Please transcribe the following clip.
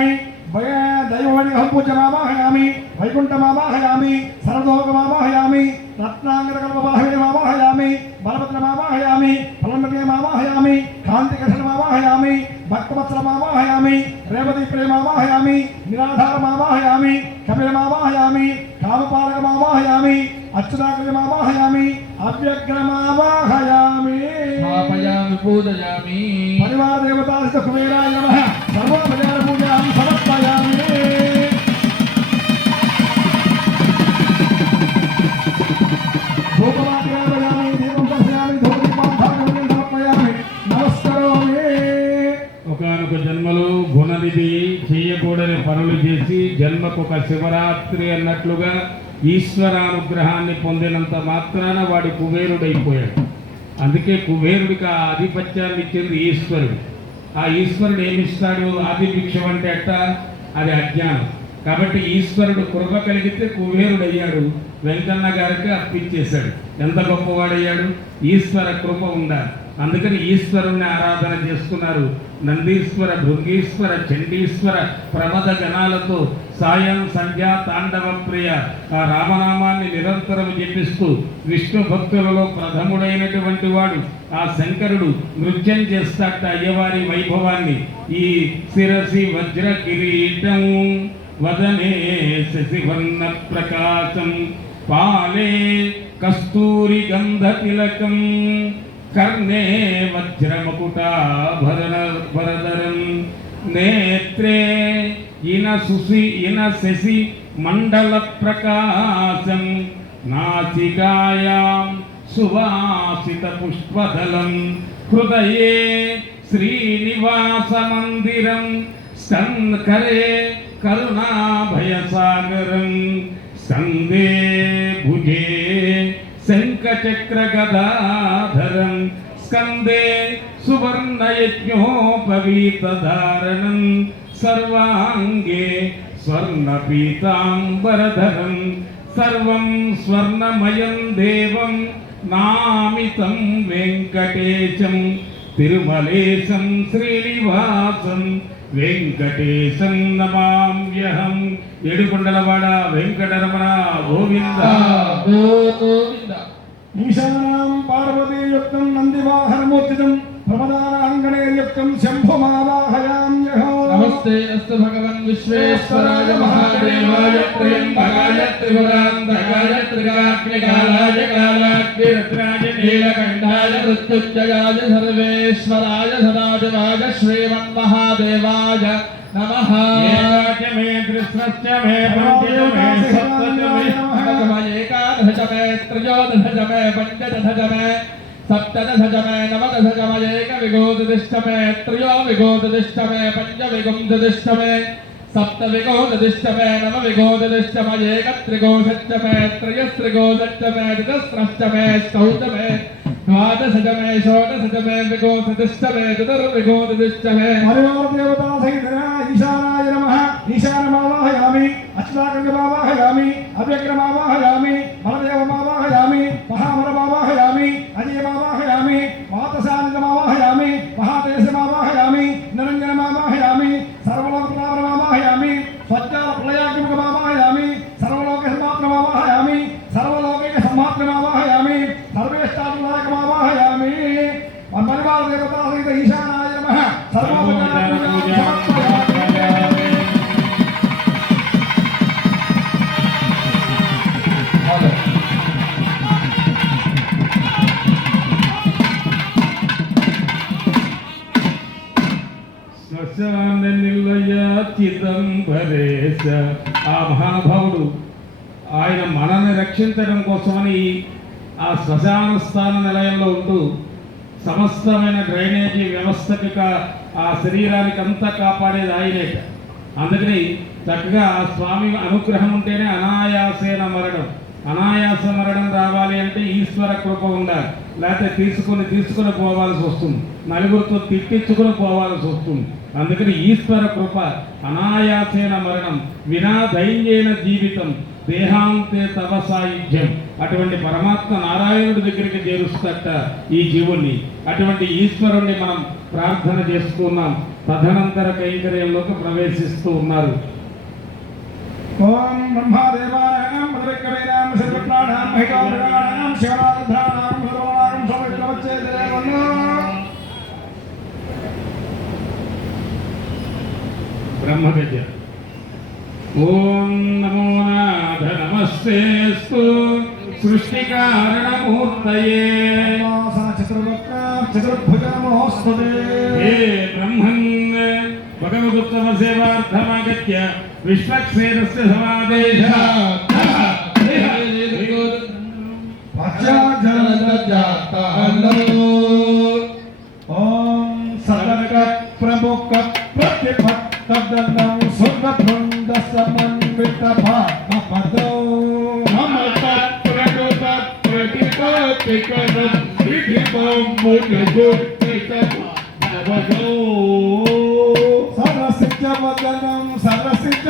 मावाहयामि दैववणिहंपूजमावाहयामि वैकुण्ठमावाहयामि सर्वलोकमावाहयामि रत्नाङ्गरकल्पवाहयामि बलभद्रमावाहयामि फलन्मयमावाहयामि कान्तिकर्षणमावाहयामि भक्तवत्सलमावाहयामि रेवतीप्रियमावाहयामि निराधारमावाहयामि कपिलमावाहयामि कामपालकमावाहयामि अच्युताकृतिमावाहयामि अव्यग्रमावाहयामि स्थापयामि पूजयामि परिवारदेवतास्य कुबेराय नमः सर्वोपचारपूजां समर्पयामि धूपमाग्रापयामि दीपं दर्शयामि धूपदीपान्तानि समर्पयामि नमस्करोमि ఒకనొక జన్మలో గుణనిధి చేయకూడని పనులు చేసి జన్మకు ఒక శివరాత్రి అన్నట్లుగా ఈశ్వరానుగ్రహాన్ని పొందినంత మాత్రాన వాడి కుబేరుడైపోయాడు. అందుకే కుబేరుడికి ఆ ఆధిపత్యాన్ని ఇచ్చింది ఈశ్వరుడు. ఆ ఈశ్వరుడు ఏమిస్తాడు? ఆదిభిక్షం అంటే అట్ట అది అజ్ఞానం. కాబట్టి ఈశ్వరుడు కృప కలిగితే కుబేరుడయ్యాడు. వెంకన్న గారికి అప్పిచ్చేశాడు. ఎంత గొప్పవాడయ్యాడు! ఈశ్వర కృప ఉండాలి. అందుకని ఈశ్వరుణ్ణి ఆరాధన చేసుకున్నారు. నందీశ్వర, భృంగీశ్వర, చండీశ్వర ప్రమద గణాలతో సాయం సంధ్యా తాండవ ప్రియ ఆ రామనామాన్ని నిరంతరం జపిస్తూ విష్ణు భక్తులలో ప్రథముడైనటువంటి వాడు ఆ శంకరుడు నృత్యం చేస్తాట అయ్యవారి వైభవాన్ని. ఈ శిరసి వజ్ర కిరీటం వదనే శశివర్ణ ప్రకాశం పాలే కస్తూరి గంధ తిలకం కర్ణే వజ్రమకుటాభరణం నేత్రే ఇన శశి మండల ప్రకాశం నాసికాయాం సువాసిత పుష్పదలం హృదయే శ్రీనివాస మందిరం స్కంధరే కరుణాభయసాగరం స్కందే భుజే శంఖచక్రగదాధరం స్కందే సువర్ణయజ్ఞోపవీతధారణం సర్వాంగే స్వర్ణపీతాంబరధరం సర్వం స్వర్ణమయం దేవం నామితం వెంకటేశం తిరుమలేశం శ్రీనివాసం వెంకటేశం నమామ్యహం. ఏడుకొండలవాడ వెంకటరమణ గోవింద గోవింద. ఈశానాం పార్వతీయుక్తం నందివాహనమూర్తితం ప్రమదానాంగణేయుక్తం శంభుమావాహయామ్యహం. నమస్తే అస్తు భగవన్ విశ్వేశ్వరాయ మహాదేవాయ త్ర్యంబకాయ త్రిపురాంతకాయ త్రికాగ్నికాలాయ కాలాగ్నిరత్నాయ నీలకంఠాయ మృత్యుంజయాయ సర్వేశ్వరాయ సదాశివాయ శ్రీమన్మహాదేవాయ నమః. మే కృష్ణశ్చ మే పంచమే సప్తమే ఏకాదశమే త్రయోదశమే పంచదశమే सप्तदशमे नवदशमे एकविंशतिष्टमे त्रयोविंशतिष्टमे पंचविंशतिष्टमे सप्तविंशतिष्टमे नवविंशतिष्टमे एकत्रिंशत्तमे त्रयस्त्रिंशत्तमे चतुस्रष्टमे षष्टमे द्वादशमे षोडशमे विंशतिष्टमे चतुर्विंशतिष्टमे. देवता सहित ईशानाय नमः. ईशानमावाहयामि अच्युताकण्डमावाहयामि अव्यग्रमावाहयामि बलदेवमावाहयामि महाबलमावाहयामि अजयमावाहयामि वातसानितमावाहयामि महातेजमावाहयामि निरञ्जनमावाहयामि सर्वलोकप्रदानमावाहयामि स्वच्छप्रलयाग्निमुखमावाहयामि सर्वलोकसमात्रमावाहयामि सर्वलोकैकसमात्रमावाहयामि सर्वेष्टात्मनायकमावाहयामि. परिवारदेवता सहित ईशानाय नमः. చిదంబరేశ ఆ మహానుభావుడు ఆయన మనల్ని రక్షించడం కోసమని ఆ శ్మశాన స్థాన నిలయంలో ఉంటూ సమస్తమైన డ్రైనేజీ వ్యవస్థకి ఆ శరీరానికి అంతా కాపాడేది ఆయనేట. అందుకని చక్కగా ఆ స్వామి అనుగ్రహం ఉంటేనే అనాయాసేన మరణం. అనాయాస మరణం రావాలి అంటే ఈశ్వర కృప ఉండాలి. లేకపోతే తీసుకుని పోవాల్సి వస్తుంది. నలుగురితో తిట్టించుకుని పోవాల్సి వస్తుంది. అందుకని ఈశ్వర కృప అనాయాసేన మరణం వినా దైన్యేన జీవితం దేహాంతే తవ సాయుధ్యం. అటువంటి పరమాత్మ నారాయణుడి దగ్గరికి చేరుస్తట ఈ జీవుణ్ణి. అటువంటి ఈశ్వరుణ్ణి మనం ప్రార్థన చేసుకున్నాం. తదనంతర కైంకర్యంలోకి ప్రవేశిస్తూ ఉన్నారు. ఓం బ్రహ్మదేవానాం మధురికవేనాం సర్వప్రాణాం మహితాభిరాణాం శివనాథానాం సర్వనాం సమవిక్రమచ్చేదేవన్నో బ్రహ్మగజ. ఓం నమో నాథ నమస్తేస్తు సృష్టికారణమూర్తయే వాసన చతుర్వక్ర చతుర్భుజ నమోస్తుతే. హే బ్రహ్మన్ భగవదుత్తమ సేవార్థమాగత్య విశ్వక్షేత్రస్య సమాదేశ ఓం సదక ప్రముఖ ప్రతిపత్తదనం సురభృంద సమన్విత భాగపదో మమ తత్ప్రనుత ప్రతిపత్తికరం విధిపం మునిగుర్తితం నవదో సరసిజ వదనం సరసిజ